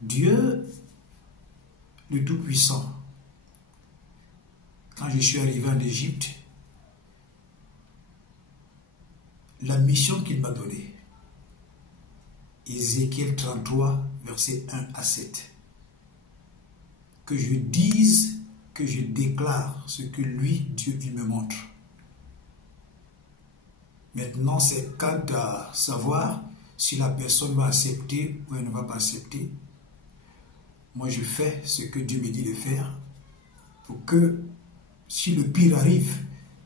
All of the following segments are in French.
Dieu, le Tout-Puissant, quand je suis arrivé en Égypte, la mission qu'il m'a donnée, Ézéchiel 33, versets 1 à 7, que je dise, que je déclare ce que lui, Dieu, il me montre. Maintenant, c'est quant à savoir si la personne va accepter ou elle ne va pas accepter. Moi, je fais ce que Dieu me dit de faire pour que, si le pire arrive,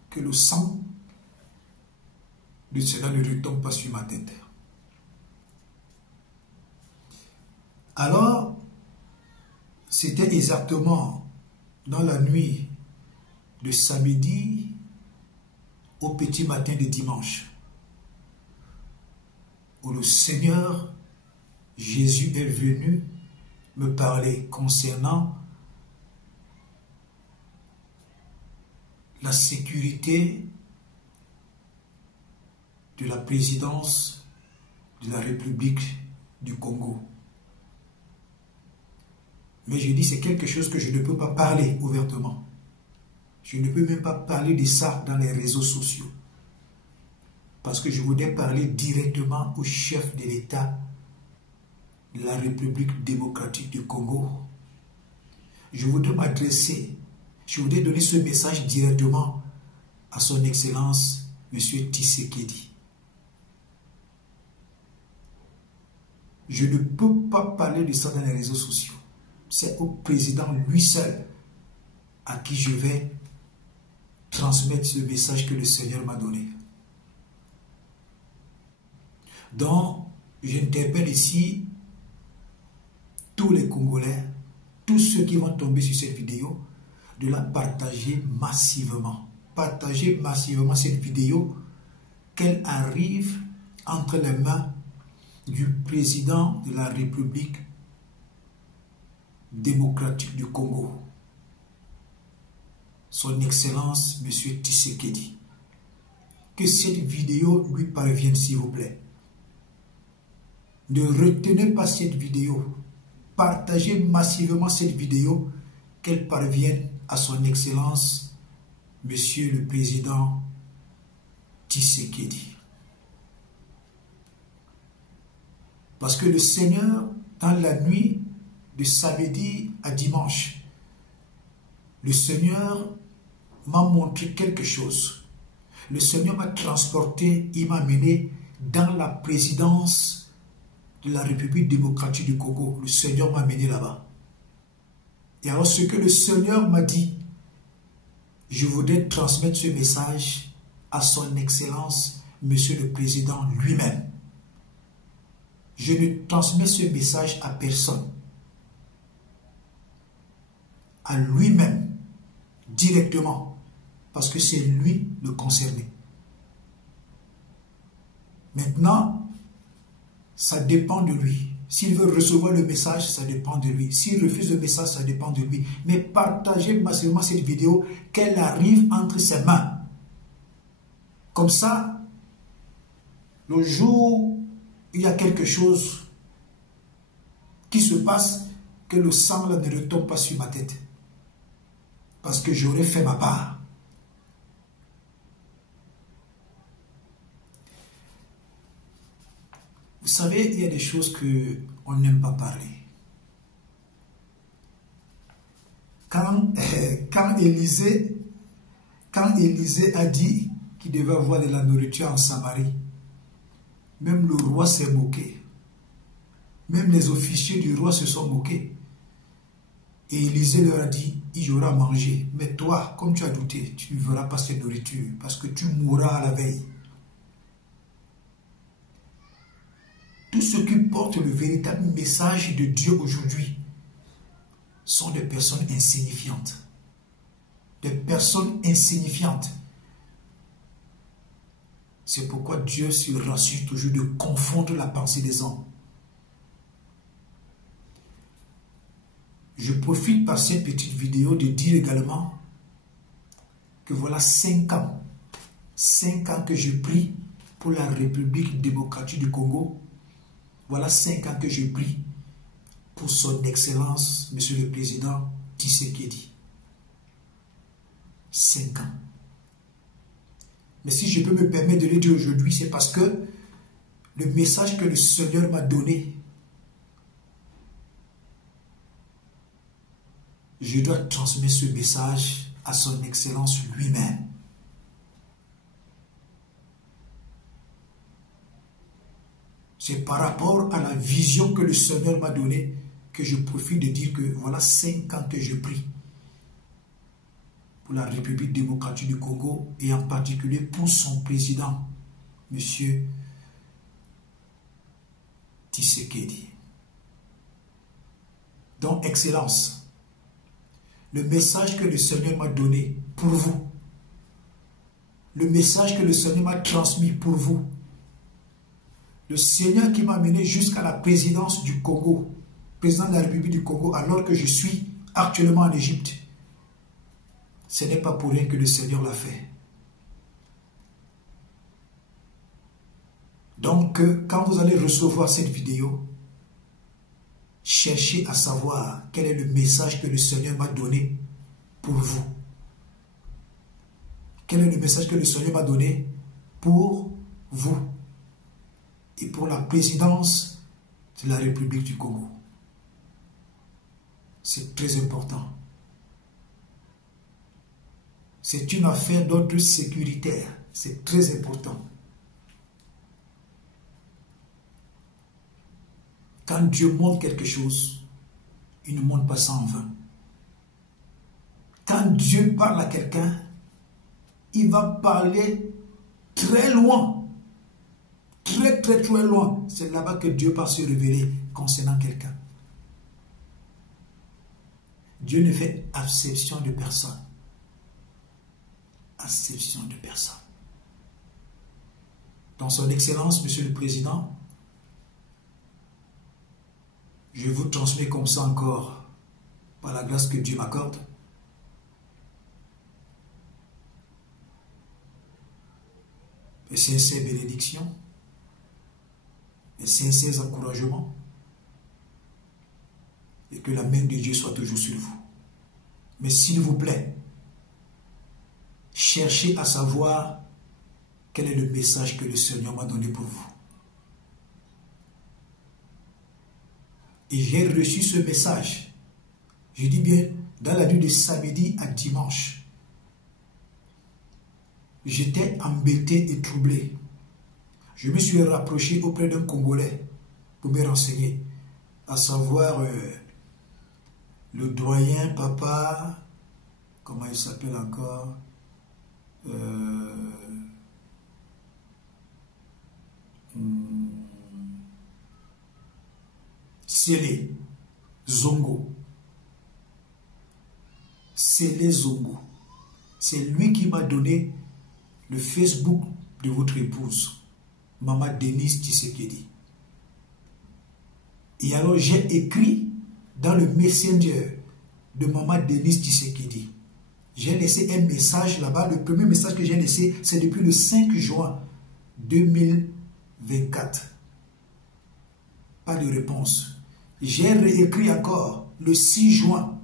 que le sang de cela ne retombe pas sur ma tête. Alors, c'était exactement dans la nuit de samedi au petit matin de dimanche où le Seigneur Jésus est venu me parler concernant la sécurité de la présidence de la République du Congo. Mais je dis, c'est quelque chose que je ne peux pas parler ouvertement. Je ne peux même pas parler de ça dans les réseaux sociaux. Parce que je voudrais parler directement au chef de l'État de la République démocratique du Congo. Je voudrais m'adresser, je voudrais donner ce message directement à son Excellence, M. Tshisekedi. Je ne peux pas parler de ça dans les réseaux sociaux. C'est au président lui seul à qui je vais transmettre ce message que le Seigneur m'a donné. Donc, j'interpelle ici tous les Congolais, tous ceux qui vont tomber sur cette vidéo, de la partager massivement. Partagez massivement cette vidéo, qu'elle arrive entre les mains du président de la République démocratique du Congo, son Excellence, M. Tshisekedi. Que cette vidéo lui parvienne, s'il vous plaît. Ne retenez pas cette vidéo. Partagez massivement cette vidéo, qu'elle parvienne à son Excellence, Monsieur le Président Tshisekedi. Parce que le Seigneur, dans la nuit de samedi à dimanche, le Seigneur m'a montré quelque chose. Le Seigneur m'a transporté, il m'a amené dans la présidence de la République démocratique du Congo. Le Seigneur m'a amené là-bas. Et alors ce que le Seigneur m'a dit, je voudrais transmettre ce message à son Excellence, Monsieur le Président lui-même. Je ne transmets ce message à personne. À lui-même, directement, parce que c'est lui le concerné. Maintenant, ça dépend de lui. S'il veut recevoir le message, ça dépend de lui. S'il refuse le message, ça dépend de lui. Mais partagez massivement cette vidéo, qu'elle arrive entre ses mains. Comme ça, le jour où il y a quelque chose qui se passe, que le sang là ne retombe pas sur ma tête. Parce que j'aurais fait ma part. Vous savez, il y a des choses qu'on n'aime pas parler. Quand Élisée a dit qu'il devait avoir de la nourriture en Samarie, même le roi s'est moqué. Même les officiers du roi se sont moqués. Et Élisée leur a dit, il y aura à manger. Mais toi, comme tu as douté, tu ne verras pas cette nourriture parce que tu mourras à la veille. Tous ceux qui portent le véritable message de Dieu aujourd'hui sont des personnes insignifiantes. Des personnes insignifiantes. C'est pourquoi Dieu se rassure toujours de confondre la pensée des hommes. Je profite par cette petite vidéo de dire également que voilà 5 ans. 5 ans que je prie pour la République démocratique du Congo. Voilà 5 ans que je prie pour son Excellence, Monsieur le Président Tshisekedi. 5 ans. Mais si je peux me permettre de le dire aujourd'hui, c'est parce que le message que le Seigneur m'a donné, je dois transmettre ce message à son Excellence lui-même. C'est par rapport à la vision que le Seigneur m'a donnée que je profite de dire que voilà 5 ans que je prie pour la République démocratique du Congo et en particulier pour son président, M. Tshisekedi. Donc, Excellence, le message que le Seigneur m'a donné pour vous, le message que le Seigneur m'a transmis pour vous, le Seigneur qui m'a mené jusqu'à la présidence du Congo, président de la République du Congo, alors que je suis actuellement en Égypte, ce n'est pas pour rien que le Seigneur l'a fait. Donc, quand vous allez recevoir cette vidéo, cherchez à savoir quel est le message que le Seigneur m'a donné pour vous. Quel est le message que le Seigneur m'a donné pour vous et pour la présidence de la République du Congo. C'est très important. C'est une affaire d'ordre sécuritaire. C'est très important. Quand Dieu montre quelque chose, il ne montre pas ça en vain. Quand Dieu parle à quelqu'un, il va parler très loin. Très, très, très loin. C'est là-bas que Dieu va se révéler concernant quelqu'un. Dieu ne fait acception de personne. Acception de personne. Dans son Excellence, Monsieur le Président, je vous transmets comme ça encore, par la grâce que Dieu m'accorde, les sincères bénédictions, les sincères encouragements, et que la main de Dieu soit toujours sur vous. Mais s'il vous plaît, cherchez à savoir quel est le message que le Seigneur m'a donné pour vous. Et j'ai reçu ce message, je dis bien, dans la nuit de samedi à dimanche. J'étais embêté et troublé. Je me suis rapproché auprès d'un Congolais pour me renseigner, à savoir le doyen papa, comment il s'appelle encore, Sélé Zongo. Sélé Zongo. C'est lui qui m'a donné le Facebook de votre épouse, Maman Denise Tshisekedi. Et alors j'ai écrit dans le Messenger de Maman Denise Tshisekedi. J'ai laissé un message là-bas. Le premier message que j'ai laissé, c'est depuis le 5 juin 2024. Pas de réponse. J'ai réécrit encore le 6 juin,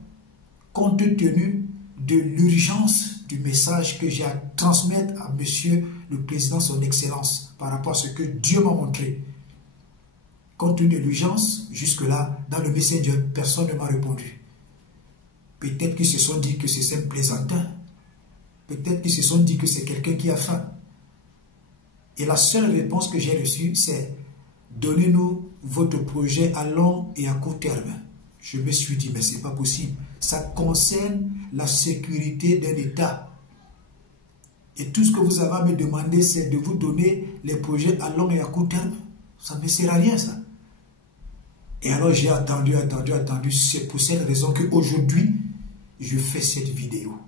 compte tenu de l'urgence du message que j'ai à transmettre à Monsieur le Président, son Excellence, par rapport à ce que Dieu m'a montré. Compte tenu de l'urgence, jusque-là, dans le Messenger, personne ne m'a répondu. Peut-être qu'ils se sont dit que c'est un plaisantin. Peut-être qu'ils se sont dit que c'est quelqu'un qui a faim. Et la seule réponse que j'ai reçue, c'est « Donnez-nous votre projet à long et à court terme ». Je me suis dit, mais ce n'est pas possible. Ça concerne la sécurité d'un État. Et tout ce que vous avez à me demander, c'est de vous donner les projets à long et à court terme. Ça ne me sert à rien, ça. Et alors j'ai attendu. C'est pour cette raison qu'aujourd'hui, je fais cette vidéo.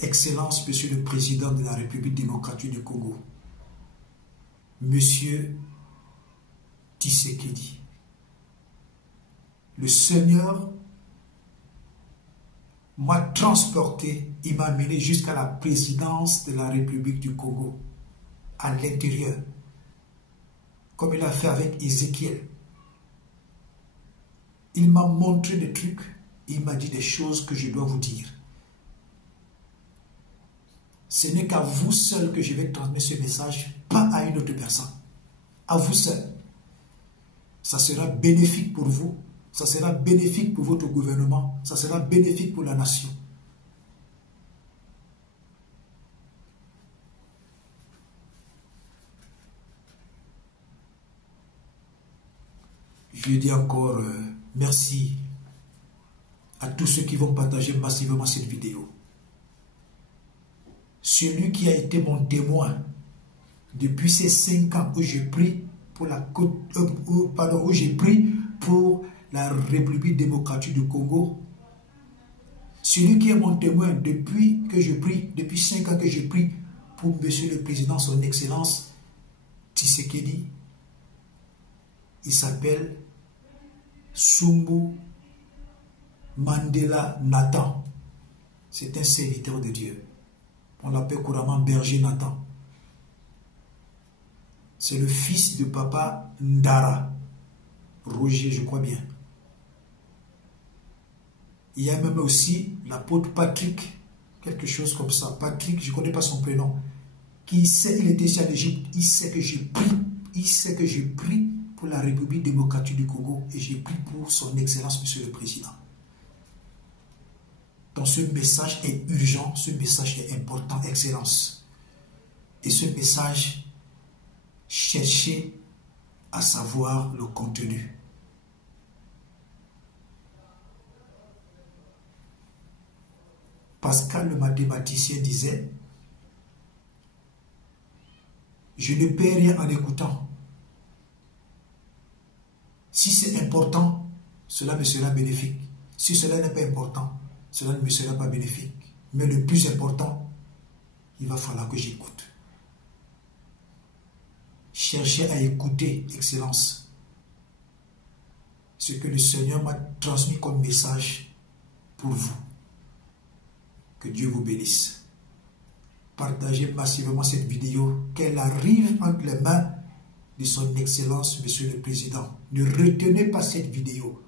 Excellence, Monsieur le Président de la République démocratique du Congo, Monsieur Tshisekedi, le Seigneur m'a transporté, il m'a amené jusqu'à la présidence de la République du Congo, à l'intérieur. comme il a fait avec Ézéchiel. Il m'a montré des trucs, il m'a dit des choses que je dois vous dire. Ce n'est qu'à vous seul que je vais transmettre ce message, pas à une autre personne. À vous seul. Ça sera bénéfique pour vous, ça sera bénéfique pour votre gouvernement, ça sera bénéfique pour la nation. Je dis encore merci à tous ceux qui vont partager massivement cette vidéo. Celui qui a été mon témoin depuis ces 5 ans où j'ai pris pour où j'ai pris pour la République démocratique du Congo. Celui qui est mon témoin depuis que je prie, depuis 5 ans que je prie pour Monsieur le Président, son Excellence Tshisekedi, il s'appelle Sumbu Mandela Nathan. C'est un serviteur de Dieu. On l'appelle couramment Berger Nathan. C'est le fils de papa Ndara. Roger, je crois bien. Il y a même aussi l'apôtre Patrick, quelque chose comme ça. Patrick, je ne connais pas son prénom. Qui sait, il était ici en Égypte, il sait que j'ai pris. Il sait que j'ai pris pour la République démocratique du Congo et j'ai pris pour son Excellence, Monsieur le Président. Donc ce message est urgent, ce message est important, Excellence. Et ce message, cherchez à savoir le contenu. Pascal le mathématicien disait, je ne perds rien en écoutant. Si c'est important, cela me sera bénéfique. Si cela n'est pas important, cela ne me sera pas bénéfique. Mais le plus important, il va falloir que j'écoute. Cherchez à écouter, Excellence, ce que le Seigneur m'a transmis comme message pour vous. Que Dieu vous bénisse. Partagez massivement cette vidéo, qu'elle arrive entre les mains de son Excellence, Monsieur le Président. Ne retenez pas cette vidéo.